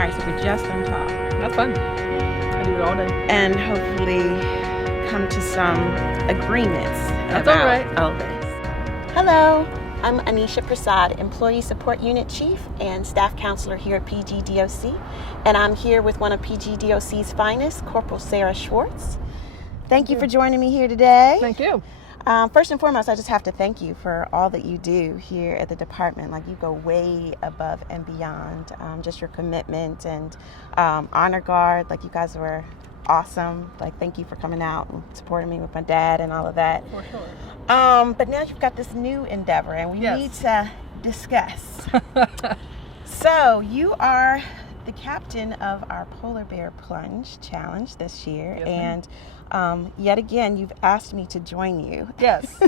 All right, so we're just on top. That's fun. I do it all day. And hopefully come to some agreements That's about all right. all this. Hello, I'm Anisha Prasad, Employee Support Unit Chief and Staff Counselor here at PGDOC. And I'm here with one of PGDOC's finest, Corporal Sarah Schwartz. Thank you for joining me here today. Thank you. First and foremost, I just have to thank you for all that you do here at the department. Like, you go way above and beyond, just your commitment and honor guard. Like, you guys were awesome. Like, thank you for coming out and supporting me with my dad and all of that. For sure. But now you've got this new endeavor, and we need to discuss. So you are the captain of our Polar Bear Plunge Challenge this year, Yes, and yet again, you've asked me to join you. Yes.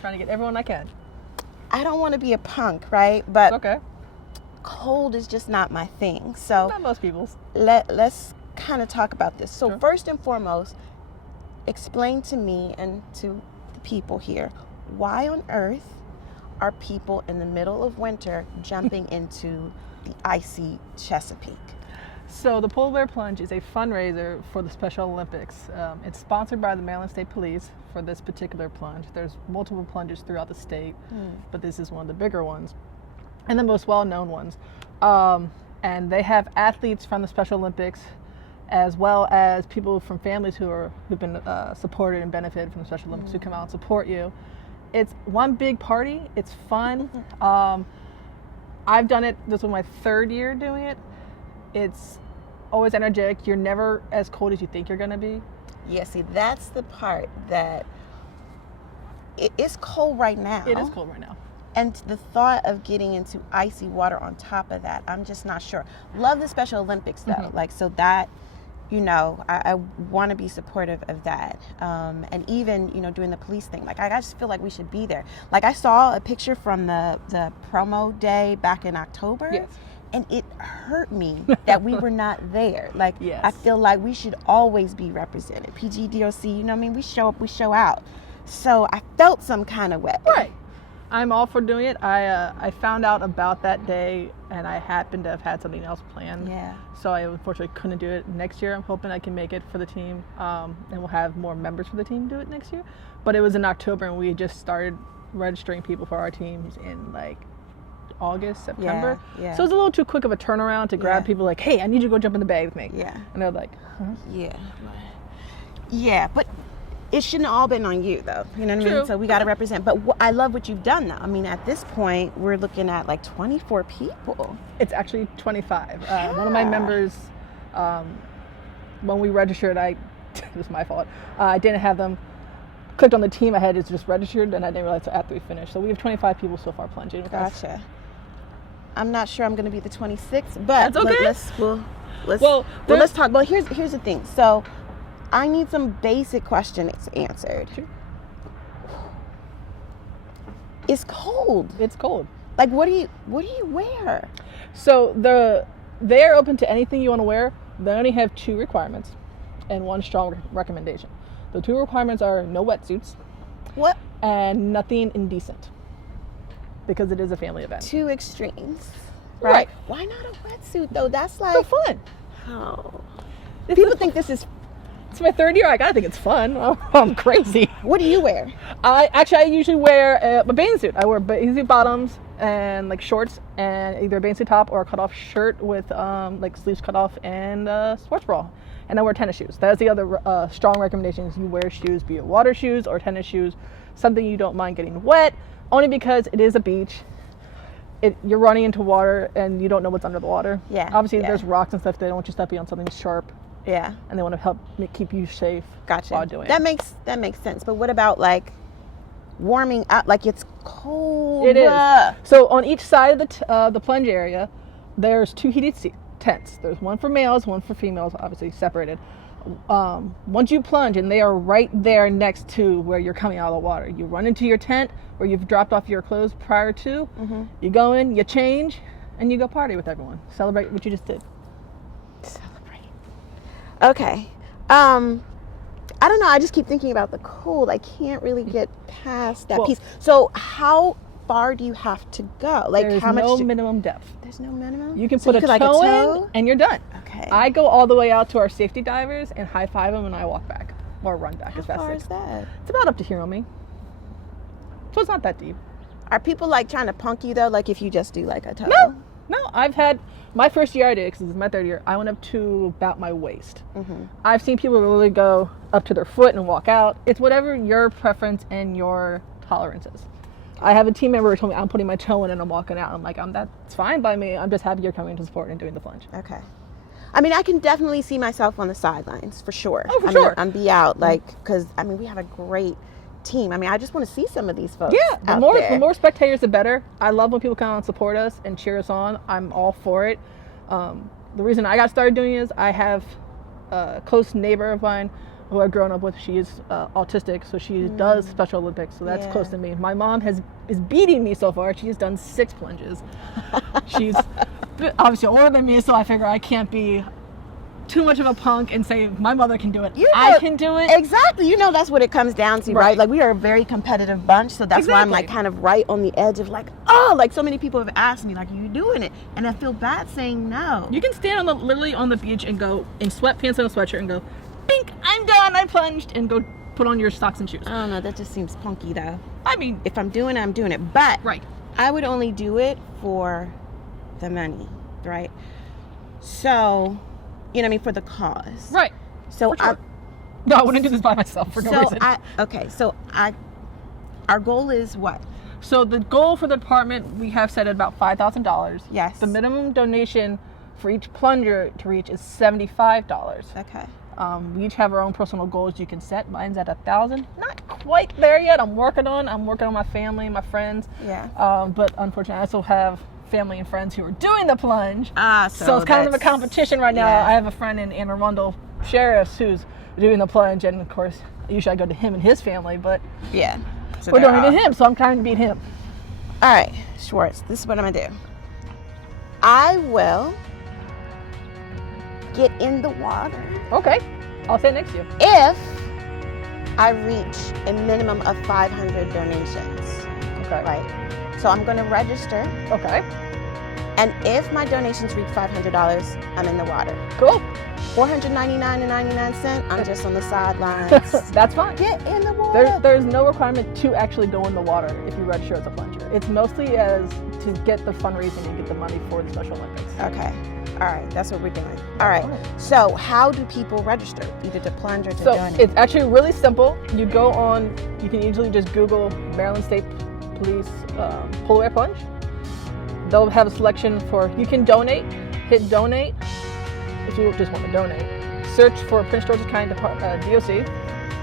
Trying to get everyone I can. I don't want to be a punk, right? But Okay. cold is just not my thing. So Not most people's. let's kind of talk about this. So Sure. first and foremost, explain to me and to the people here, why on earth are people in the middle of winter jumping into the icy Chesapeake? So the Polar Bear Plunge is a fundraiser for the Special Olympics. It's sponsored by the Maryland State Police for this particular plunge. There's multiple plunges throughout the state, but this is one of the bigger ones and the most well-known ones. And they have athletes from the Special Olympics, as well as people from families who've been supported and benefited from the Special Olympics who come out and support you. It's one big party. It's fun. I've done it. This was my third year doing it. It's always energetic. You're never as cold as you think you're going to be. Yeah, see, that's the part that it's cold right now. It is cold right now. And the thought of getting into icy water on top of that, I'm just not sure. Love the Special Olympics though. Like, so that, you know, I want to be supportive of that. And even, you know, doing the police thing. Like, I just feel like we should be there. Like, I saw a picture from the promo day back in October. Yes. And it hurt me that we were not there. Like, Yes. I feel like we should always be represented. PGDOC, you know what I mean? We show up, we show out. So I felt some kind of way. Right. I'm all for doing it. I found out about that day, and I happened to have had something else planned. Yeah. So I unfortunately couldn't do it next year. I'm hoping I can make it for the team, and we'll have more members for the team do it next year. But it was in October, and we had just started registering people for our teams in like August, September. Yeah. So it was a little too quick of a turnaround to grab people like, hey, I need you to go jump in the bay with me. Yeah. And they're like, huh? Yeah. Yeah, but it shouldn't have all been on you, though. You know what I True. mean? So we got to represent. But I love what you've done, though. I mean, at this point, we're looking at like 24 people. It's actually 25. One of my members, when we registered, it was my fault. I didn't have them clicked on the team. I had it just registered, and I didn't realize after we finished. So we have 25 people so far plunging with us. Gotcha. I'm not sure I'm going to be the 26th, but That's okay. let's talk. Well, here's the thing. So I need some basic questions answered. Sure. It's cold. It's cold. Like, what do you wear? So they're open to anything you want to wear. They only have two requirements and one strong recommendation. The two requirements are no wetsuits. What? And nothing indecent, because it is a family event. Two extremes, Right. right? Why not a wetsuit though? That's like So fun. Oh. It's People think this is. It's my third year. I gotta think it's fun. I'm crazy. What do you wear? I usually wear a bathing suit. I wear bathing suit bottoms and like shorts and either a bathing suit top or a cutoff shirt with like sleeves cut off and sports bra. And I wear tennis shoes. That's the other strong recommendation is you wear shoes, be it water shoes or tennis shoes, something you don't mind getting wet, only because it is a beach. You're running into water and you don't know what's under the water. Yeah. Obviously, yeah. there's rocks and stuff. They don't want you stepping on something sharp. Yeah. And they want to help keep you safe. Gotcha. While doing that it. makes sense. But what about like warming up? Like, it's cold. It is. So on each side of the plunge area, there's two heated tents. There's one for males, one for females, obviously separated. Once you plunge, and they are right there next to where you're coming out of the water, you run into your tent where you've dropped off your clothes prior to. You go in, you change, and you go party with everyone. Celebrate what you just did. Celebrate. Okay. I don't know. I just keep thinking about the cold. I can't really get past that piece. So how far do you have to go? Like There's how much? no minimum depth. There's no minimum. You can So put a could, toe, toe in and you're done. Okay. I go all the way out to our safety divers and high five them, and I walk back or run back How as fast far as is that? It's about up to here on me. So it's not that deep. Are people like trying to punk you though? Like if you just do like a toe? No, I've had my first year I did, because this is my third year, I went up to about my waist. Mm-hmm. I've seen people really go up to their foot and walk out. It's whatever your preference and your tolerance is. I have a team member who told me I'm putting my toe in and I'm walking out. I'm like, that's fine by me. I'm just happy you're coming to support and doing the plunge. Okay. I mean, I can definitely see myself on the sidelines for sure. Oh, for sure. And be out, like, because I mean, we have a great team. I mean, I just want to see some of these folks. Yeah, the out more there. the more spectators, the better. I love when people come out and support us and cheer us on. I'm all for it. The reason I got started doing it is I have a close neighbor of mine who I've grown up with. She is autistic, so she does Special Olympics, so that's close to me. My mom is beating me so far. She has done 6 plunges. She's obviously older than me, so I figure I can't be too much of a punk and say my mother can do it. I can do it. Exactly. You know, that's what it comes down to, right? Like, we are a very competitive bunch, so that's why I'm like kind of right on the edge of like, oh, like so many people have asked me, like, are you doing it? And I feel bad saying no. You can stand literally on the beach and go in sweatpants and a sweatshirt and go, bink, I'm done, I plunged, and go put on your socks and shoes. I don't know, that just seems punky though. I mean, If I'm doing it, I'm doing it. But right. I would only do it for the money, right? So, you know what I mean, for the cause. Right. So For sure. No, I wouldn't do this by myself for no reason. Our goal is what? So the goal for the department, we have set at about $5,000. Yes. The minimum donation for each plunger to reach is $75. Okay. We each have our own personal goals you can set. Mine's at 1,000. Not quite there yet. I'm working on my family, my friends. Yeah. But unfortunately, I also have family and friends who are doing the plunge. So it's kind of a competition right now. yeah. I have a friend in Anne Arundel Sheriffs who's doing the plunge, and of course, usually I go to him and his family, but yeah. So we're doing it to him, so I'm trying to beat him. All right, Schwartz, this is what I'm gonna do. I will get in the water Okay, I'll stand next to you. if I reach a minimum of 500 donations. Okay. Right. So I'm gonna register, Okay. and if my donations reach $500, I'm in the water. Cool. $499.99. I'm just on the sidelines. That's fine. Get in the water. There's no requirement to actually go in the water if you register as a plunger. It's mostly as to get the fundraising and get the money for the Special Olympics. Okay. All right. That's what we're doing. All right. So how do people register? Either to plunge or to So donate? it's actually really simple. You go on, you can easily just Google Maryland State Police Polar Bear Plunge. They'll have a selection for, you can donate, hit donate if you just want to donate. Search for Prince George's County DOC,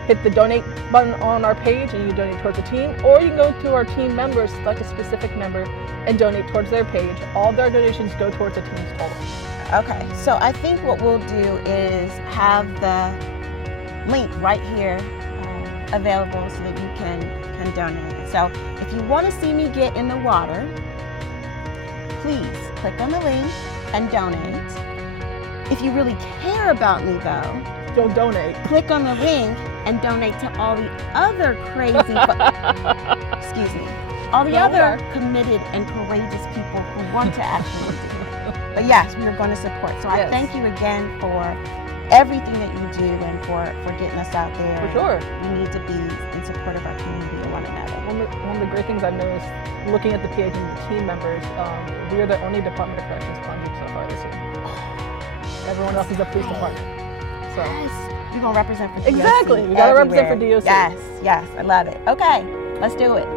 hit the donate button on our page and you donate towards the team, or you can go to our team members, select a specific member and donate towards their page. All their donations go towards the team's total. Okay, so I think what we'll do is have the link right here available so that you can donate. So if you want to see me get in the water, please click on the link and donate. If you really care about me though, Don't donate. click on the link and donate to all the other crazy, excuse me, all the other committed and courageous people who want to actually do it. But yes, we are going to support. So I Yes. thank you again for everything that you do and for getting us out there. For sure. We need to be in support of our community and one another. One of the great things I've noticed looking at the PH and the team members, we are the only Department of Corrections plunging so far this year. Everyone else is a police department. So. Yes. You're going to represent for DOC. Exactly. We got to represent for everywhere. DOC. Yes, I love it. Okay, let's do it.